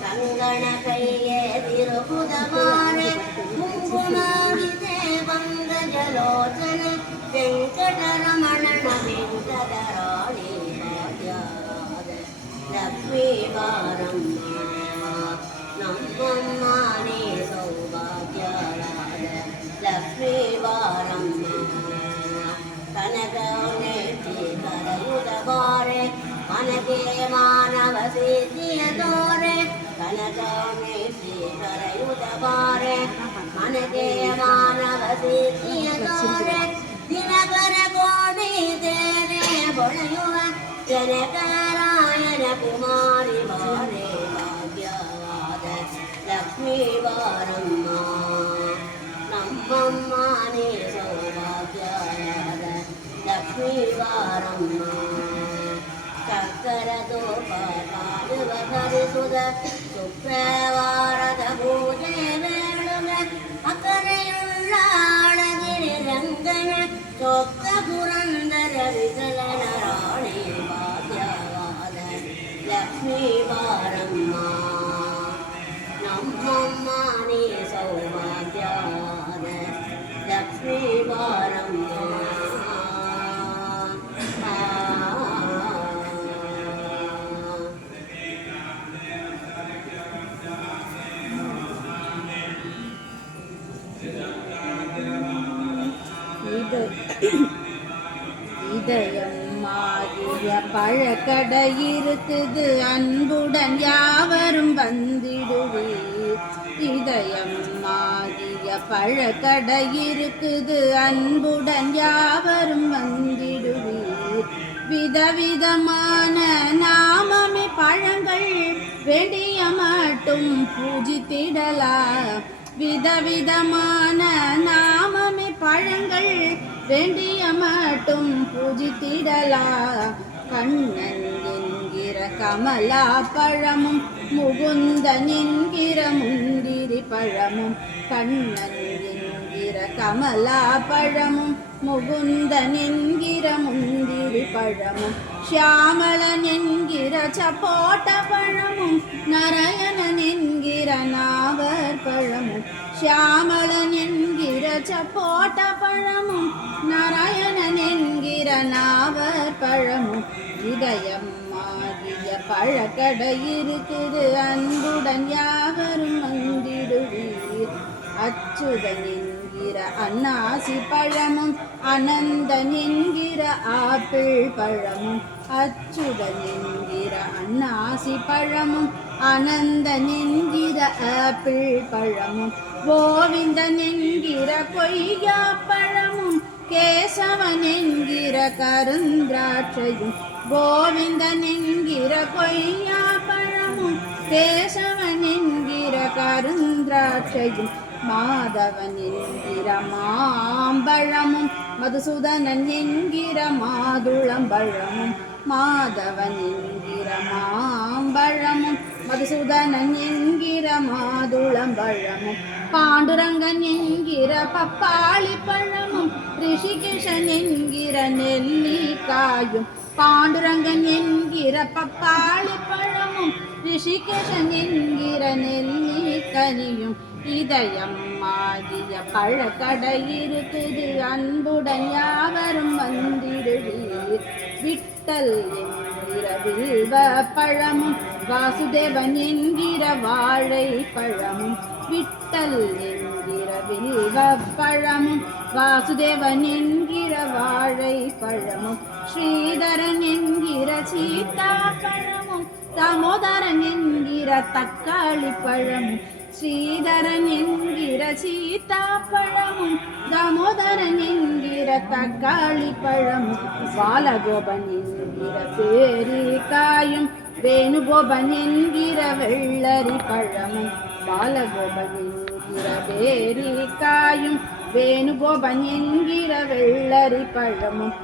ಕಂಗಣ ಕೈಯೇ ತಿರುಪುದಮಾರೆ ಮುಂಗುಮಾಗಿದೆ ಬಂಗಜಲೋಚನ ವೆಂಕಟರಮಣನ ವೆಂಕಟರಾಣಿ ಭಾಗ್ಯವಾದ ಲಕ್ಷ್ಮೀ ಬಾರಮ್ಮ ನಮ್ಮಮ್ಮನೇ ಸೌಭಾಗ್ಯವಾದ ಲಕ್ಷ್ಮೀ ಬಾರಮ್ಮ ಕನಕ ನೆಟ್ಟಿ ಕರೆಯುದ ಬಾರೆ ಮನಗೆ ಮಾನವ ಸಿದ್ಧಿಯ ತೋರೆ ಕನಕ ನೆಟ್ಟಿ ಕರೆಯುದ ಬಾರೆ ಮನಗೆ ಮಾನವ ಸಿದ್ಧಿಯ ತೋರೆ ದಿನಕರ ಕೋಟಿ ತೇರೆ ಬೊಳೆಯುವ ಜನಕರಾಯನ ಕುಮಾರಿ ಬಾರೆ ಭಾಗ್ಯವಾದ ಲಕ್ಷ್ಮೀ ಬಾರಮ್ಮ ನಮ್ಮಮ್ಮನೇ ಸೌಭಾಗ್ಯವಾದ ಲಕ್ಷ್ಮೀ ಬಾರಮ್ಮ ಕಕ್ಕರದೋಪ ಕಾಡುವ ಧರಿಸುದ ಶುಕ್ರವಾರದ ಪೂಜೆ ಬೇಡುವ ಅಕರೆಯುಳ್ಳಾಳಗಿರಿ ರಂಗನ ಚೊಕ್ಕ ಪುರಂದರ ವಿಠಲನ ರಾಣಿ ಭಾಗ್ಯವಾದ ಲಕ್ಷ್ಮೀ ಬಾರಮ್ಮ ನಮ್ಮಮ್ಮನೇ ಸೌಭಾಗ್ಯವಾದ ಲಕ್ಷ್ಮೀ ಬಾರಮ್ಮ இதயம் ஆகிய பழக்கடை இருக்குது அன்புடன் யாவரும் வந்திடுவீர். இதயம் ஆகிய பழக்கடை இருக்குது அன்புடன் யாவரும் வந்திடுவீர். விதவிதமான நாமமே பழங்கள் வேண்டிய மட்டும் பூஜித்திடலாம். விதவிதமான நாமமே பழங்கள் வேண்டிய மட்டும் பூஜித்திடலாம். கண்ணன் என்கிற கமலா பழமும் முகுந்தன் என்கிற முந்திரி பழமும். கண்ணன் என்கிற கமலா பழமும் முகுந்தன் என்கிற முந்திரி பழமும். ஷியாமளன் என்கிற சப்போட்ட பழமும் நரயணன் என்கிற நாவர் பழமும். ஷியாமளன் என்கிற சப்போட்ட பழமும் நாராயணன் என்கிற நாவர் பழமும். இதயம் ஆகிய பழக்கடை இருக்குது அன்புடன் யாவரும் வந்திடுவீர். அச்சுதன் என்கிற அன்னாசி பழமும் அனந்தன் என்கிற ஆப்பிள் பழமும். அச்சுதன் என்கிற அன்னாசி பழமும் அனந்தன் என்கிற ஆப்பிள் பழமும். கோவிந்தன் என்கிற கொய்யா பழமும் கேசவன் என்கிற கருந்திராட்சையும். கோவிந்தன் என்கிற கொய்யா பழமும் கேசவன் என்கிற கருந்திராட்சையும். மாதவன் என்கிற மாம்பழமும் மதுசூதனன் என்கிற மாதுளம்பழமும். மாதவன் என்கிற மாம்பழமும் மதுசூதனன் என்கிற மாதுளம்பழமும். பாண்டுரங்கன் என்கிற பப்பாளி பழமும் ரிஷிகேஷன் என்கிற நெல்லிக்காயும். பாண்டுரங்கன் என்கிற பப்பாளி பழமும் ரிஷிகேஷன் என்கிற நெல்லிக்கனியும். இதயம் ஆகிய பழக்கடை இருக்குது அன்புடன் யாவரும் வந்திடுவீர். விட்டல் என்கிற வில்வ பழமும் வாசுதேவன் என்கிற வாழை பழமும். விட்டல் என்கிற வில்வ பழமும் வாசுதேவன் என்கிற வாழை பழமும். ஸ்ரீதரன் என்கிற சீதா பழமும் தாமோதரன் என்கிற தக்காளி பழமும். ஸ்ரீதரன் என்கிற சீதா பழமும் தாமோதரன் என்கிற தக்காளி பழமும். பாலகோபன் என்கிற பேரிக்காயும் வேணுகோபன் என்கிற வெள்ளரி பழமும். பாலகோபன் என்கிற பேரிக்காயும் வேணுகோபன் என்கிற வெள்ளரி பழமும்.